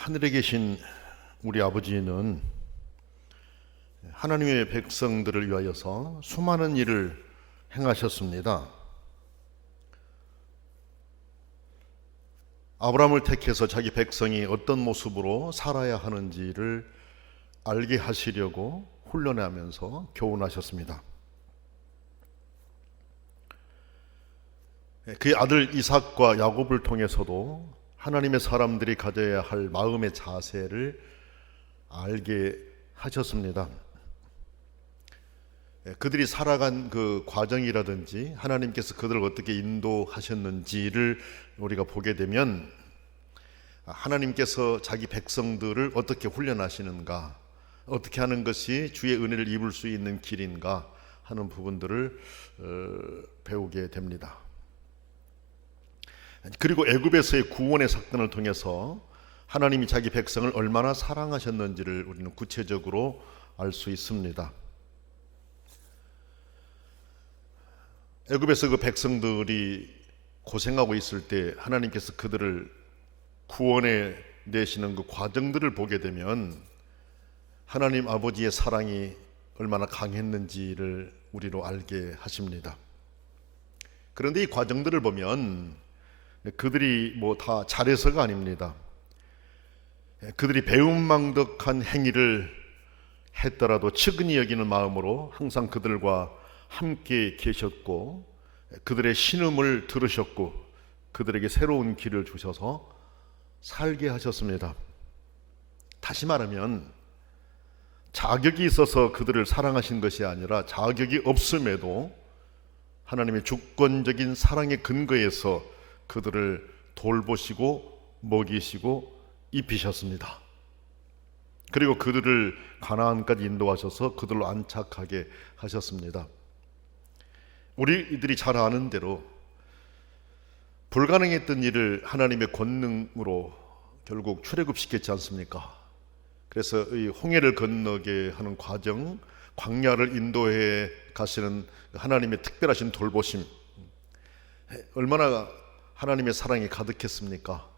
하늘에 계신 우리 아버지는 하나님의 백성들을 위하여서 수많은 일을 행하셨습니다. 아브라함을 택해서 자기 백성이 어떤 모습으로 살아야 하는지를 알게 하시려고 훈련하면서 교훈하셨습니다. 그의 아들 이삭과 야곱을 통해서도 하나님의 사람들이 가져야 할 마음의 자세를 알게 하셨습니다. 그들이 살아간 그 과정이라든지 하나님께서 그들을 어떻게 인도하셨는지를 우리가 보게 되면 하나님께서 자기 백성들을 어떻게 훈련하시는가, 어떻게 하는 것이 주의 은혜를 입을 수 있는 길인가 하는 부분들을 배우게 됩니다. 그리고 애굽에서의 구원의 사건을 통해서 하나님이 자기 백성을 얼마나 사랑하셨는지를 우리는 구체적으로 알 수 있습니다. 애굽에서 그 백성들이 고생하고 있을 때 하나님께서 그들을 구원해 내시는 그 과정들을 보게 되면 하나님 아버지의 사랑이 얼마나 강했는지를 우리로 알게 하십니다. 그런데 이 과정들을 보면 그들이 뭐 다 잘해서가 아닙니다. 그들이 배은망덕한 행위를 했더라도 측은히 여기는 마음으로 항상 그들과 함께 계셨고 그들의 신음을 들으셨고 그들에게 새로운 길을 주셔서 살게 하셨습니다. 다시 말하면 자격이 있어서 그들을 사랑하신 것이 아니라 자격이 없음에도 하나님의 주권적인 사랑의 근거에서 그들을 돌보시고 먹이시고 입히셨습니다. 그리고 그들을 가나안까지 인도하셔서 그들로 안착하게 하셨습니다. 우리들이 잘 아는 대로 불가능했던 일을 하나님의 권능으로 결국 출애굽시켰지 않습니까? 그래서 이 홍해를 건너게 하는 과정, 광야를 인도해 가시는 하나님의 특별하신 돌보심, 얼마나 하나님의 사랑이 가득했습니까?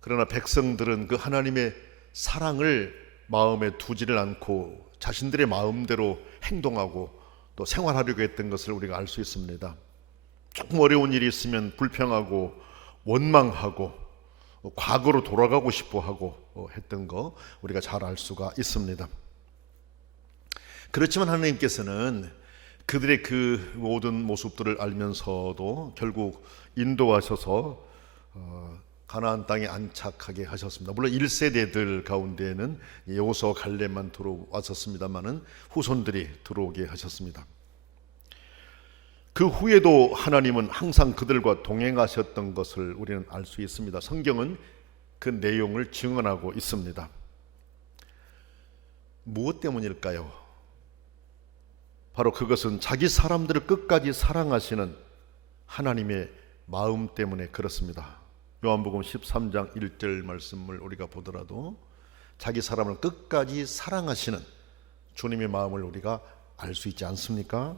그러나 백성들은 그 하나님의 사랑을 마음에 두지를 않고 자신들의 마음대로 행동하고 또 생활하려고 했던 것을 우리가 알 수 있습니다. 조금 어려운 일이 있으면 불평하고 원망하고 과거로 돌아가고 싶어 하고 했던 거 우리가 잘 알 수가 있습니다. 그렇지만 하나님께서는 그들의 그 모든 모습들을 알면서도 결국 인도하셔서 가나안 땅에 안착하게 하셨습니다. 물론 1세대들 가운데에는 여호수아와 갈렙만 들어왔었습니다마는 후손들이 들어오게 하셨습니다. 그 후에도 하나님은 항상 그들과 동행하셨던 것을 우리는 알 수 있습니다. 성경은 그 내용을 증언하고 있습니다. 무엇 때문일까요? 바로 그것은 자기 사람들을 끝까지 사랑하시는 하나님의 마음 때문에 그렇습니다. 요한복음 13장 1절 말씀을 우리가 보더라도 자기 사람을 끝까지 사랑하시는 주님의 마음을 우리가 알 수 있지 않습니까?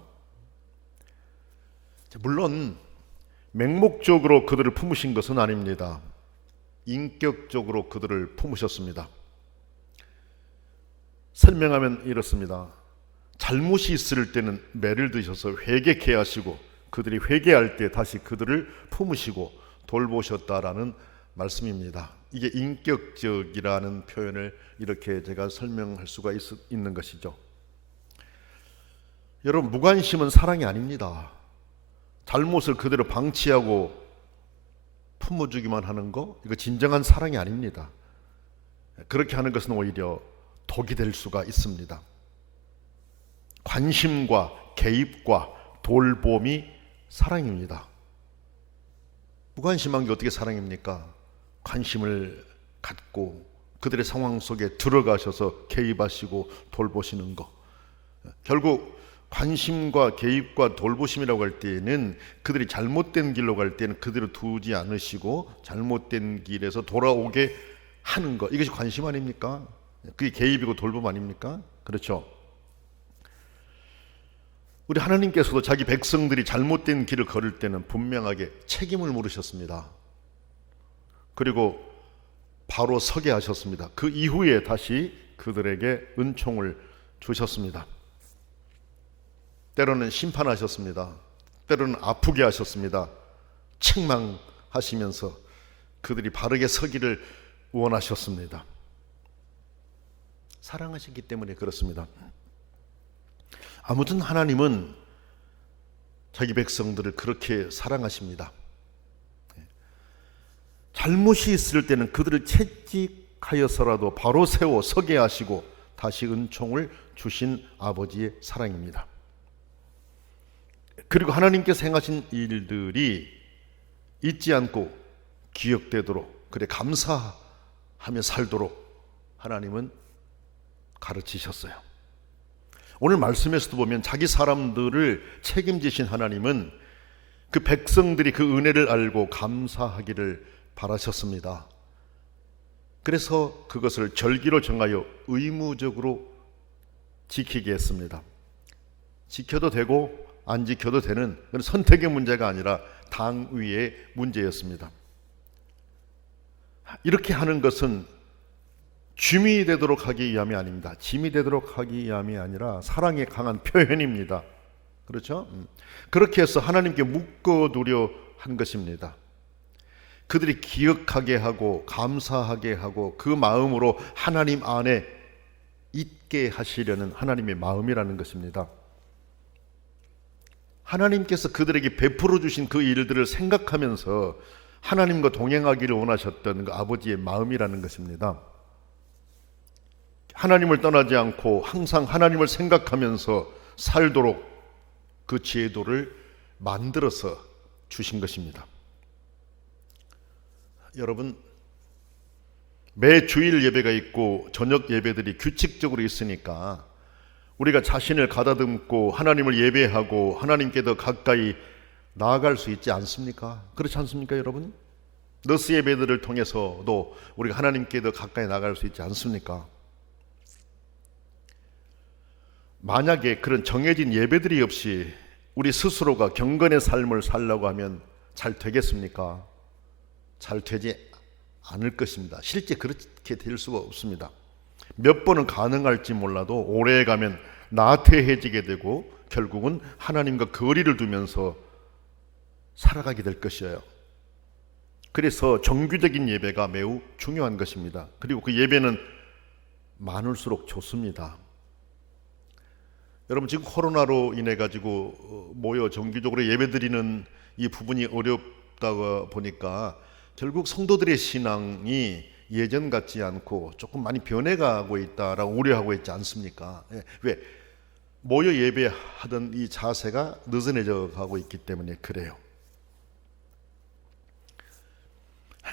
물론 맹목적으로 그들을 품으신 것은 아닙니다. 인격적으로 그들을 품으셨습니다. 설명하면 이렇습니다. 잘못이 있을 때는 매를 드셔서 회개케 하시고 그들이 회개할 때 다시 그들을 품으시고 돌보셨다라는 말씀입니다. 이게 인격적이라는 표현을 이렇게 제가 설명할 수가 있는 것이죠. 여러분, 무관심은 사랑이 아닙니다. 잘못을 그대로 방치하고 품어주기만 하는 거, 이거 진정한 사랑이 아닙니다. 그렇게 하는 것은 오히려 독이 될 수가 있습니다. 관심과 개입과 돌봄이 사랑입니다. 무관심한 게 어떻게 사랑입니까? 관심을 갖고 그들의 상황 속에 들어가셔서 개입하시고 돌보시는 거. 결국 관심과 개입과 돌보심이라고 할 때에는 그들이 잘못된 길로 갈 때는 그대로 두지 않으시고 잘못된 길에서 돌아오게 하는 것, 이것이 관심 아닙니까? 그게 개입이고 돌봄 아닙니까? 그렇죠? 우리 하나님께서도 자기 백성들이 잘못된 길을 걸을 때는 분명하게 책임을 물으셨습니다. 그리고 바로 서게 하셨습니다. 그 이후에 다시 그들에게 은총을 주셨습니다. 때로는 심판하셨습니다. 때로는 아프게 하셨습니다. 책망하시면서 그들이 바르게 서기를 원하셨습니다. 사랑하시기 때문에 그렇습니다. 아무튼 하나님은 자기 백성들을 그렇게 사랑하십니다. 잘못이 있을 때는 그들을 채찍하여서라도 바로 세워 서게 하시고 다시 은총을 주신 아버지의 사랑입니다. 그리고 하나님께서 행하신 일들이 잊지 않고 기억되도록, 그래 감사하며 살도록 하나님은 가르치셨어요. 오늘 말씀에서도 보면 자기 사람들을 책임지신 하나님은 그 백성들이 그 은혜를 알고 감사하기를 바라셨습니다. 그래서 그것을 절기로 정하여 의무적으로 지키게 했습니다. 지켜도 되고 안 지켜도 되는 그런 선택의 문제가 아니라 당위의 문제였습니다. 이렇게 하는 것은 짐이 되도록 하기 위함이 아닙니다. 짐이 되도록 하기 위함이 아니라 사랑의 강한 표현입니다. 그렇죠? 그렇게 해서 하나님께 묶어두려 한 것입니다. 그들이 기억하게 하고 감사하게 하고 그 마음으로 하나님 안에 있게 하시려는 하나님의 마음이라는 것입니다. 하나님께서 그들에게 베풀어 주신 그 일들을 생각하면서 하나님과 동행하기를 원하셨던 그 아버지의 마음이라는 것입니다. 하나님을 떠나지 않고 항상 하나님을 생각하면서 살도록 그 제도를 만들어서 주신 것입니다. 여러분, 매 주일 예배가 있고 저녁 예배들이 규칙적으로 있으니까 우리가 자신을 가다듬고 하나님을 예배하고 하나님께 더 가까이 나아갈 수 있지 않습니까? 그렇지 않습니까, 여러분? 너스 예배들을 통해서도 우리가 하나님께 더 가까이 나아갈 수 있지 않습니까? 만약에 그런 정해진 예배들이 없이 우리 스스로가 경건의 삶을 살려고 하면 잘 되겠습니까? 잘 되지 않을 것입니다. 실제 그렇게 될 수가 없습니다. 몇 번은 가능할지 몰라도 오래 가면 나태해지게 되고 결국은 하나님과 거리를 두면서 살아가게 될 것이에요. 그래서 정규적인 예배가 매우 중요한 것입니다. 그리고 그 예배는 많을수록 좋습니다. 여러분, 지금 코로나로 인해 가지고 모여 정기적으로 예배드리는 이 부분이 어렵다고 보니까 결국 성도들의 신앙이 예전 같지 않고 조금 많이 변해가고 있다라고 우려하고 있지 않습니까? 왜? 모여 예배하던 이 자세가 느슨해져 가고 있기 때문에 그래요.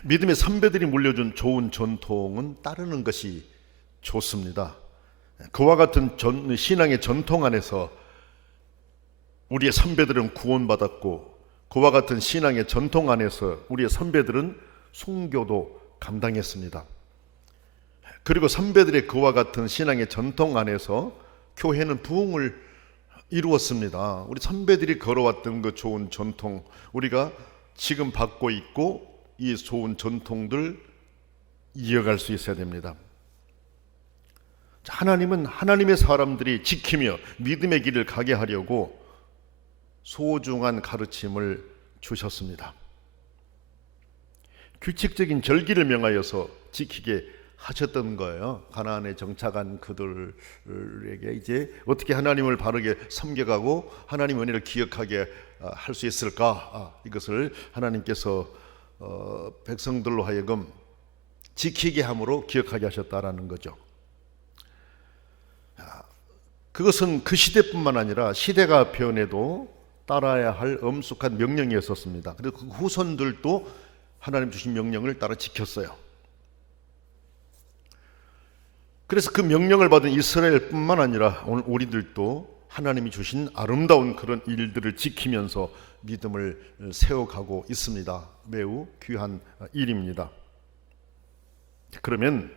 믿음의 선배들이 물려준 좋은 전통은 따르는 것이 좋습니다. 그와 같은 신앙의 전통 안에서 우리의 선배들은 구원받았고, 그와 같은 신앙의 전통 안에서 우리의 선배들은 순교도 감당했습니다. 그리고 선배들의 그와 같은 신앙의 전통 안에서 교회는 부흥을 이루었습니다. 우리 선배들이 걸어왔던 그 좋은 전통, 우리가 지금 받고 있고 이 좋은 전통들 이어갈 수 있어야 됩니다. 하나님은 하나님의 사람들이 지키며 믿음의 길을 가게 하려고 소중한 가르침을 주셨습니다. 규칙적인 절기를 명하여서 지키게 하셨던 거예요. 가나안에 정착한 그들에게 이제 어떻게 하나님을 바르게 섬겨가고 하나님 은혜를 기억하게 할 수 있을까? 이것을 하나님께서 백성들로 하여금 지키게 함으로 기억하게 하셨다라는 거죠. 그것은 그 시대뿐만 아니라 시대가 변해도 따라야 할 엄숙한 명령이었었습니다. 그리고 그 후손들도 하나님 주신 명령을 따라 지켰어요. 그래서 그 명령을 받은 이스라엘뿐만 아니라 오늘 우리들도 하나님이 주신 아름다운 그런 일들을 지키면서 믿음을 세워가고 있습니다. 매우 귀한 일입니다. 그러면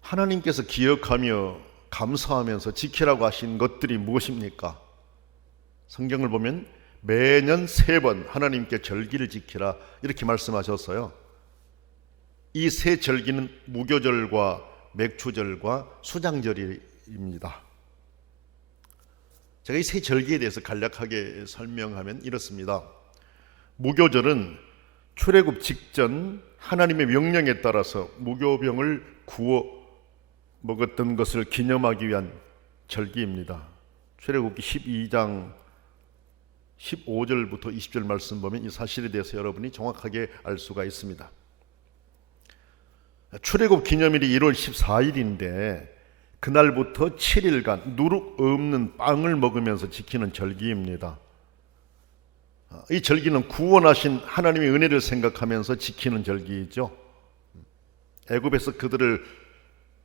하나님께서 기억하며 감사하면서 지키라고 하신 것들이 무엇입니까? 성경을 보면 매년 3번 하나님께 절기를 지키라 이렇게 말씀하셨어요. 이 세 절기는 무교절과 맥추절과 수장절입니다. 제가 이 세 절기에 대해서 간략하게 설명하면 이렇습니다. 무교절은 출애굽 직전 하나님의 명령에 따라서 무교병을 구워 먹었던 것을 기념하기 위한 절기입니다. 출애굽기 12장 15절부터 20절 말씀 보면 이 사실에 대해서 여러분이 정확하게 알 수가 있습니다. 출애굽 기념일이 1월 14일인데 그날부터 7일간 누룩 없는 빵을 먹으면서 지키는 절기입니다. 이 절기는 구원하신 하나님의 은혜를 생각하면서 지키는 절기이죠. 애굽에서 그들을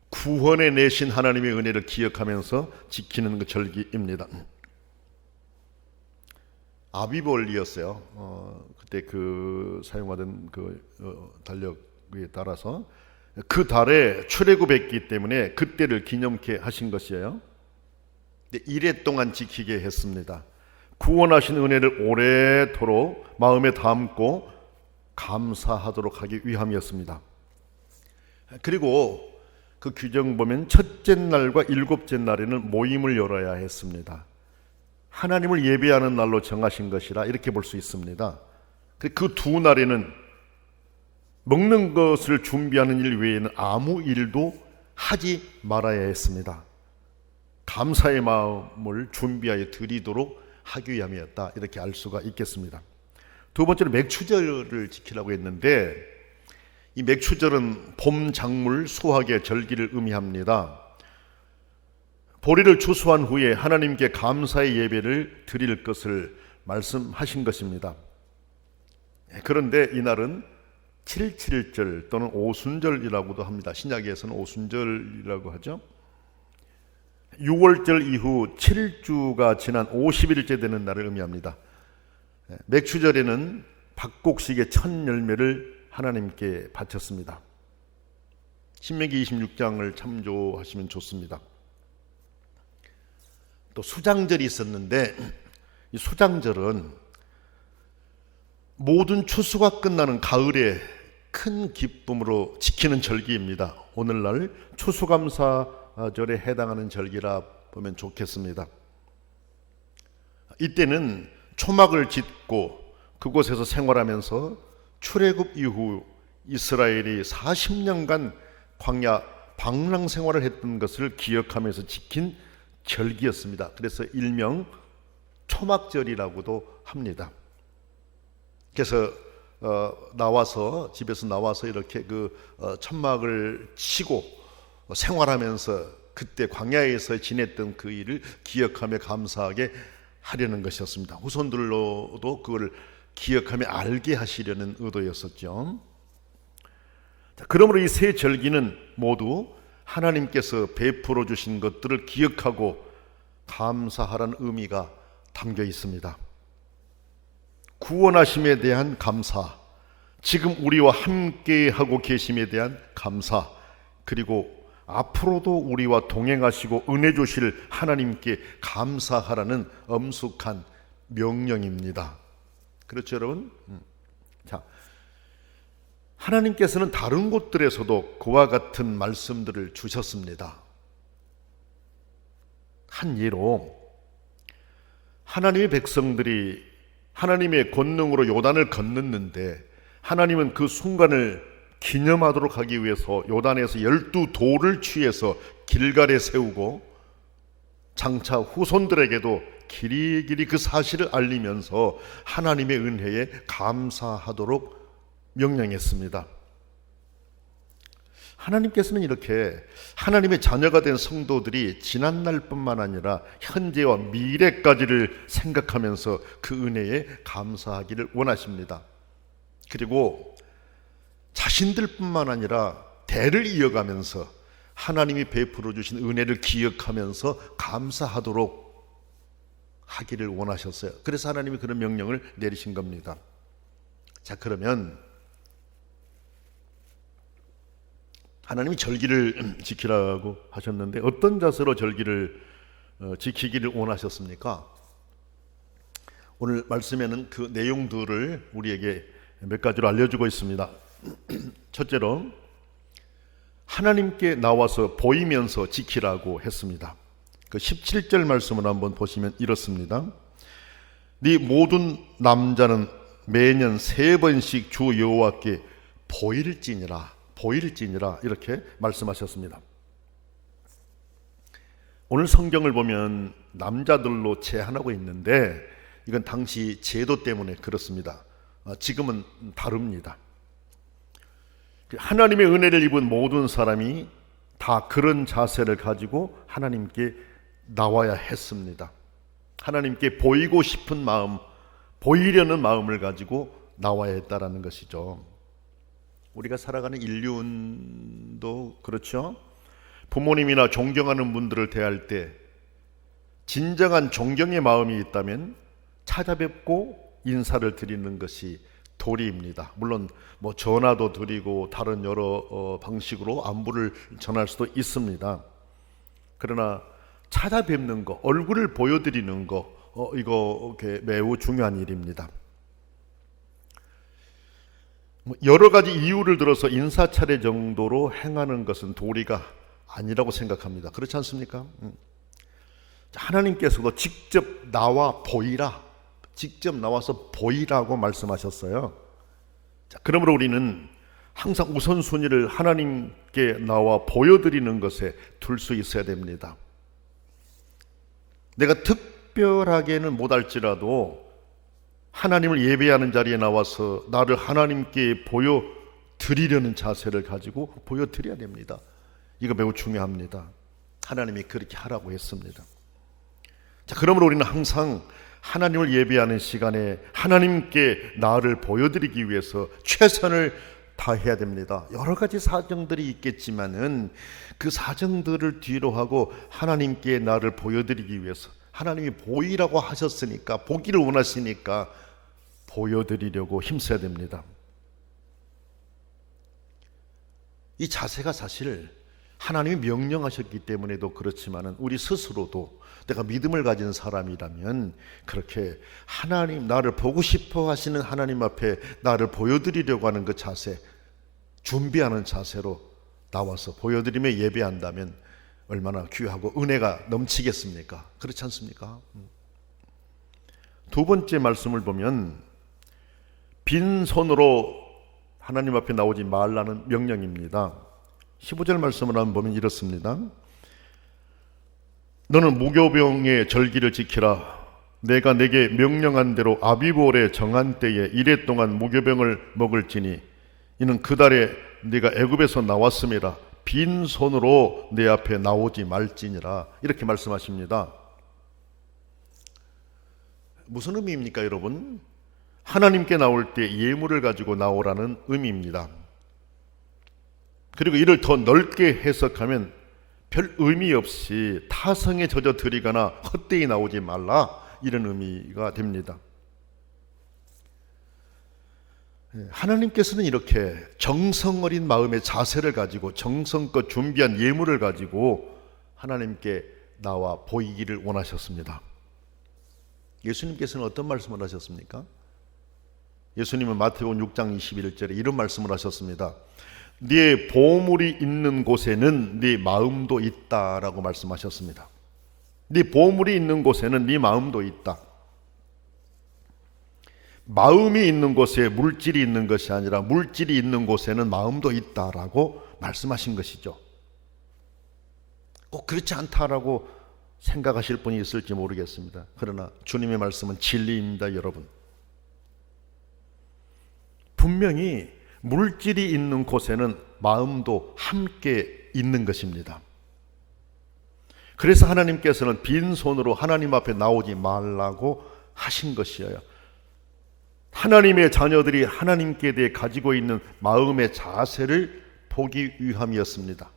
구원해 내신 하나님의 은혜를 기억하면서 지키는 그 절기입니다. 아비벌이었어요. 그때 그 사용하던 그 달력에 따라서 그 달에 출애굽했기 때문에 그때를 기념케 하신 것이에요. 이래 동안 지키게 했습니다. 구원하신 은혜를 오래도록 마음에 담고 감사하도록 하기 위함이었습니다. 그리고 그 규정 보면 첫째 날과 일곱째 날에는 모임을 열어야 했습니다. 하나님을 예배하는 날로 정하신 것이라 이렇게 볼 수 있습니다. 그 두 날에는 먹는 것을 준비하는 일 외에는 아무 일도 하지 말아야 했습니다. 감사의 마음을 준비하여 드리도록 하기 위함이었다, 이렇게 알 수가 있겠습니다. 두 번째로 맥추절을 지키라고 했는데 이 맥추절은 봄 작물 수확의 절기를 의미합니다. 보리를 추수한 후에 하나님께 감사의 예배를 드릴 것을 말씀하신 것입니다. 그런데 이날은 7.7절 또는 오순절이라고도 합니다. 신약에서는 오순절이라고 하죠. 6월절 이후 7주가 지난 50일째 되는 날을 의미합니다. 맥추절에는 박곡식의 첫 열매를 하나님께 바쳤습니다. 신명기 26장을 참조하시면 좋습니다. 또 수장절이 있었는데 이 수장절은 모든 추수가 끝나는 가을에 큰 기쁨으로 지키는 절기입니다. 오늘날 추수감사절에 해당하는 절기라 보면 좋겠습니다. 이때는 초막을 짓고 그곳에서 생활하면서 출애굽 이후 이스라엘이 40년간 광야 방랑 생활을 했던 것을 기억하면서 지킨 절기였습니다. 그래서 일명 초막절이라고도 합니다. 그래서 집에서 나와서 이렇게 천막을 치고 생활하면서 그때 광야에서 지냈던 그 일을 기억하며 감사하게 하려는 것이었습니다. 후손들로도 그걸 기억하며 알게 하시려는 의도였었죠. 그러므로 이 세 절기는 모두 하나님께서 베풀어 주신 것들을 기억하고 감사하라는 의미가 담겨 있습니다. 구원하심에 대한 감사, 지금 우리와 함께 하고 계심에 대한 감사, 그리고 앞으로도 우리와 동행하시고 은혜 주실 하나님께 감사하라는 엄숙한 명령입니다. 그렇죠, 여러분? 자, 하나님께서는 다른 곳들에서도 그와 같은 말씀들을 주셨습니다. 한 예로 하나님의 백성들이 하나님의 권능으로 요단을 건넜는데 하나님은 그 순간을 기념하도록 하기 위해서 요단에서 12돌을 취해서 길갈에 세우고 장차 후손들에게도 길이길이 그 사실을 알리면서 하나님의 은혜에 감사하도록 명령했습니다. 하나님께서는 이렇게 하나님의 자녀가 된 성도들이 지난날뿐만 아니라 현재와 미래까지를 생각하면서 그 은혜에 감사하기를 원하십니다. 그리고 자신들뿐만 아니라 대를 이어가면서 하나님이 베풀어 주신 은혜를 기억하면서 감사하도록 하기를 원하셨어요. 그래서 하나님이 그런 명령을 내리신 겁니다. 자, 그러면 하나님이 절기를 지키라고 하셨는데 어떤 자세로 절기를 지키기를 원하셨습니까? 오늘 말씀에는 그 내용들을 우리에게 몇 가지로 알려주고 있습니다. 첫째로 하나님께 나와서 보이면서 지키라고 했습니다. 그 17절 말씀을 한번 보시면 이렇습니다. 네 모든 남자는 매년 3번씩 주 여호와께 보일지니라 이렇게 말씀하셨습니다. 오늘 성경을 보면 남자들로 제한하고 있는데 이건 당시 제도 때문에 그렇습니다. 지금은 다릅니다. 하나님의 은혜를 입은 모든 사람이 다 그런 자세를 가지고 하나님께 나와야 했습니다. 하나님께 보이고 싶은 마음, 보이려는 마음을 가지고 나와야 했다라는 것이죠. 우리가 살아가는 인륜도 그렇죠. 부모님이나 존경하는 분들을 대할 때 진정한 존경의 마음이 있다면 찾아뵙고 인사를 드리는 것이 도리입니다. 물론 전화도 드리고 다른 여러 방식으로 안부를 전할 수도 있습니다. 그러나 찾아뵙는 거, 얼굴을 보여드리는 거, 이거 매우 중요한 일입니다. 여러 가지 이유를 들어서 인사차례 정도로 행하는 것은 도리가 아니라고 생각합니다. 그렇지 않습니까? 하나님께서도 직접 나와 보이라, 직접 나와서 보이라고 말씀하셨어요. 자, 그러므로 우리는 항상 우선순위를 하나님께 나와 보여드리는 것에 둘 수 있어야 됩니다. 내가 특별하게는 못할지라도 하나님을 예배하는 자리에 나와서 나를 하나님께 보여드리려는 자세를 가지고 보여드려야 됩니다. 이거 매우 중요합니다. 하나님이 그렇게 하라고 했습니다. 자, 그러므로 우리는 항상 하나님을 예배하는 시간에 하나님께 나를 보여드리기 위해서 최선을 다해야 됩니다. 여러 가지 사정들이 있겠지만은 그 사정들을 뒤로 하고 하나님께 나를 보여드리기 위해서, 하나님이 보이라고 하셨으니까, 보기를 원하시니까 보여드리려고 힘써야 됩니다. 이 자세가 사실 하나님이 명령하셨기 때문에도 그렇지만은 우리 스스로도 내가 믿음을 가진 사람이라면 그렇게 하나님, 나를 보고 싶어 하시는 하나님 앞에 나를 보여드리려고 하는 그 자세, 준비하는 자세로 나와서 보여드리며 예배한다면 얼마나 귀하고 은혜가 넘치겠습니까? 그렇지 않습니까? 두 번째 말씀을 보면 빈손으로 하나님 앞에 나오지 말라는 명령입니다. 15절 말씀을 한번 보면 이렇습니다. 너는 무교병의 절기를 지키라. 내가 내게 명령한 대로 아비보월의 정한 때에 이래 동안 무교병을 먹을지니 이는 그 달에 네가 애굽에서 나왔음이라. 빈손으로 내 앞에 나오지 말지니라. 이렇게 말씀하십니다. 무슨 의미입니까, 여러분? 하나님께 나올 때 예물을 가지고 나오라는 의미입니다. 그리고 이를 더 넓게 해석하면 별 의미 없이 타성에 젖어 들이거나 헛되이 나오지 말라, 이런 의미가 됩니다. 하나님께서는 이렇게 정성 어린 마음의 자세를 가지고 정성껏 준비한 예물을 가지고 하나님께 나와 보이기를 원하셨습니다. 예수님께서는 어떤 말씀을 하셨습니까? 예수님은 마태복음 6장 21절에 이런 말씀을 하셨습니다. 네 보물이 있는 곳에는 네 마음도 있다라고 말씀하셨습니다. 네 보물이 있는 곳에는 네 마음도 있다. 마음이 있는 곳에 물질이 있는 것이 아니라 물질이 있는 곳에는 마음도 있다라고 말씀하신 것이죠. 꼭 그렇지 않다라고 생각하실 분이 있을지 모르겠습니다. 그러나 주님의 말씀은 진리입니다, 여러분. 분명히 물질이 있는 곳에는 마음도 함께 있는 것입니다. 그래서 하나님께서는 빈손으로 하나님 앞에 나오지 말라고 하신 것이에요. 하나님의 자녀들이 하나님께 대해 가지고 있는 마음의 자세를 보기 위함이었습니다.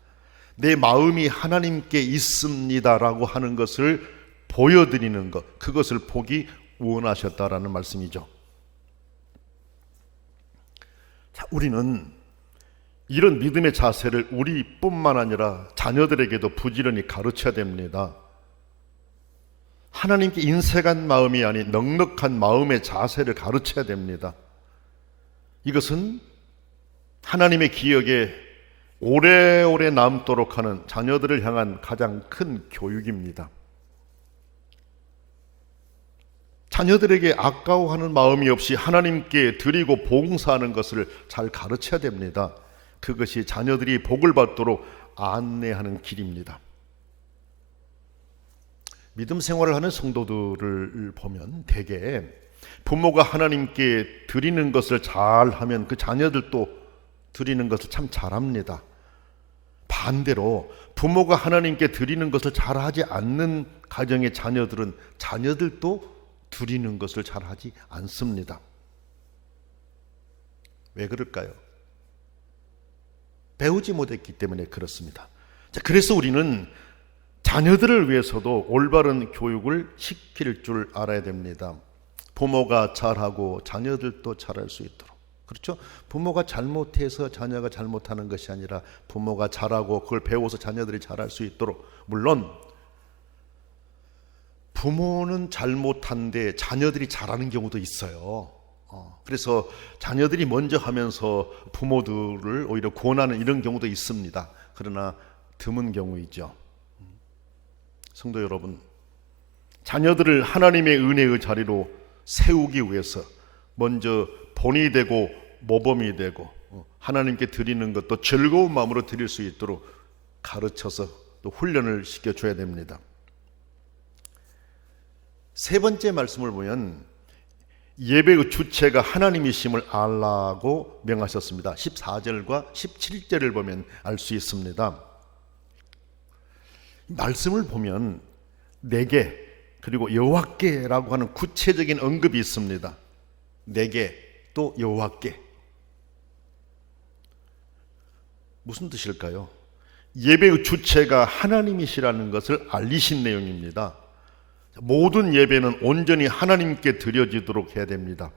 내 마음이 하나님께 있습니다라고 하는 것을 보여드리는 것, 그것을 보기 원하셨다라는 말씀이죠. 자, 우리는 이런 믿음의 자세를 우리뿐만 아니라 자녀들에게도 부지런히 가르쳐야 됩니다. 하나님께 인색한 마음이 아닌 넉넉한 마음의 자세를 가르쳐야 됩니다. 이것은 하나님의 기억에 오래오래 남도록 하는 자녀들을 향한 가장 큰 교육입니다. 자녀들에게 아까워하는 마음이 없이 하나님께 드리고 봉사하는 것을 잘 가르쳐야 됩니다. 그것이 자녀들이 복을 받도록 안내하는 길입니다. 믿음 생활을 하는 성도들을 보면 대개 부모가 하나님께 드리는 것을 잘하면 그 자녀들도 드리는 것을 참 잘합니다. 반대로 부모가 하나님께 드리는 것을 잘하지 않는 가정의 자녀들은 자녀들도 드리는 것을 잘하지 않습니다. 왜 그럴까요? 배우지 못했기 때문에 그렇습니다. 자, 그래서 우리는 자녀들을 위해서도 올바른 교육을 시킬 줄 알아야 됩니다. 부모가 잘하고 자녀들도 잘할 수 있도록. 그렇죠? 부모가 잘못해서 자녀가 잘못하는 것이 아니라 부모가 잘하고 그걸 배워서 자녀들이 잘할 수 있도록. 물론 부모는 잘못한데 자녀들이 잘하는 경우도 있어요. 그래서 자녀들이 먼저 하면서 부모들을 오히려 권하는 이런 경우도 있습니다. 그러나 드문 경우이죠. 성도 여러분, 자녀들을 하나님의 은혜의 자리로 세우기 위해서 먼저 본이 되고 모범이 되고 하나님께 드리는 것도 즐거운 마음으로 드릴 수 있도록 가르쳐서 또 훈련을 시켜줘야 됩니다. 세 번째 말씀을 보면 예배의 주체가 하나님이심을 알라고 명하셨습니다. 14절과 17절을 보면 알 수 있습니다. 말씀을 보면 내게 그리고 여호와께라고 하는 구체적인 언급이 있습니다. 내게 또 여호와께. 무슨 뜻일까요? 예배의 주체가 하나님이시라는 것을 알리신 내용입니다. 모든 예배는 온전히 하나님께 드려지도록 해야 됩니다.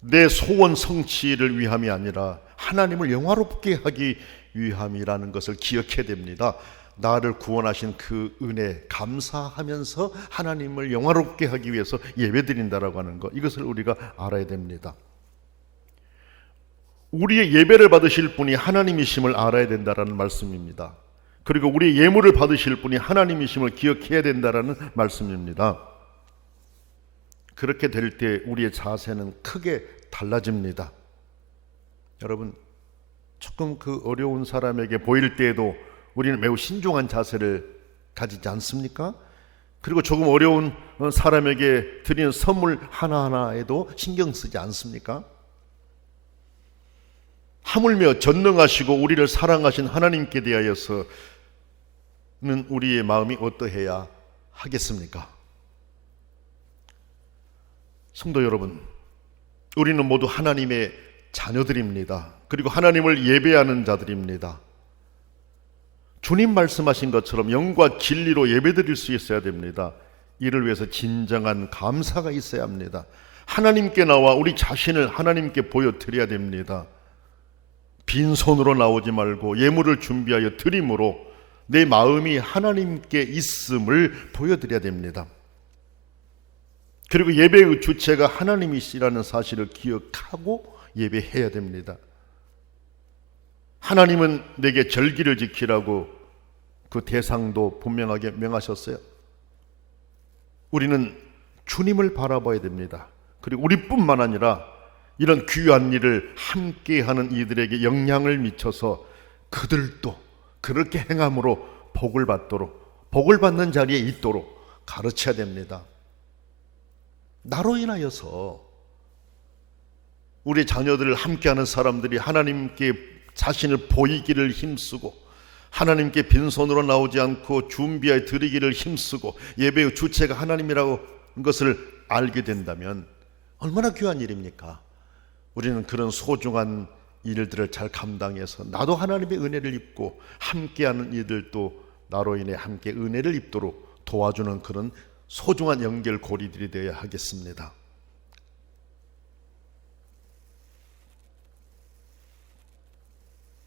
내 소원 성취를 위함이 아니라 하나님을 영화롭게 하기 위함이라는 것을 기억해야 됩니다. 나를 구원하신 그 은혜 감사하면서 하나님을 영화롭게 하기 위해서 예배드린다라고 하는 것, 이것을 우리가 알아야 됩니다. 우리의 예배를 받으실 분이 하나님이심을 알아야 된다라는 말씀입니다. 그리고 우리의 예물을 받으실 분이 하나님이심을 기억해야 된다라는 말씀입니다. 그렇게 될 때 우리의 자세는 크게 달라집니다. 여러분, 조금 그 어려운 사람에게 보일 때에도 우리는 매우 신중한 자세를 가지지 않습니까? 그리고 조금 어려운 사람에게 드리는 선물 하나하나에도 신경 쓰지 않습니까? 하물며 전능하시고 우리를 사랑하신 하나님께 대하여서는 우리의 마음이 어떠해야 하겠습니까? 성도 여러분, 우리는 모두 하나님의 자녀들입니다. 그리고 하나님을 예배하는 자들입니다. 주님 말씀하신 것처럼 영과 진리로 예배드릴 수 있어야 됩니다. 이를 위해서 진정한 감사가 있어야 합니다. 하나님께 나와 우리 자신을 하나님께 보여드려야 됩니다. 빈손으로 나오지 말고 예물을 준비하여 드림으로 내 마음이 하나님께 있음을 보여드려야 됩니다. 그리고 예배의 주체가 하나님이시라는 사실을 기억하고 예배해야 됩니다. 하나님은 내게 절기를 지키라고 그 대상도 분명하게 명하셨어요. 우리는 주님을 바라봐야 됩니다. 그리고 우리뿐만 아니라 이런 귀한 일을 함께하는 이들에게 영향을 미쳐서 그들도 그렇게 행함으로 복을 받도록, 복을 받는 자리에 있도록 가르쳐야 됩니다. 나로 인하여서 우리 자녀들을 함께하는 사람들이 하나님께 자신을 보이기를 힘쓰고 하나님께 빈손으로 나오지 않고 준비하여 드리기를 힘쓰고 예배의 주체가 하나님이라는 것을 알게 된다면 얼마나 귀한 일입니까? 우리는 그런 소중한 일들을 잘 감당해서 나도 하나님의 은혜를 입고 함께하는 이들도 나로 인해 함께 은혜를 입도록 도와주는 그런 소중한 연결고리들이 되어야 하겠습니다.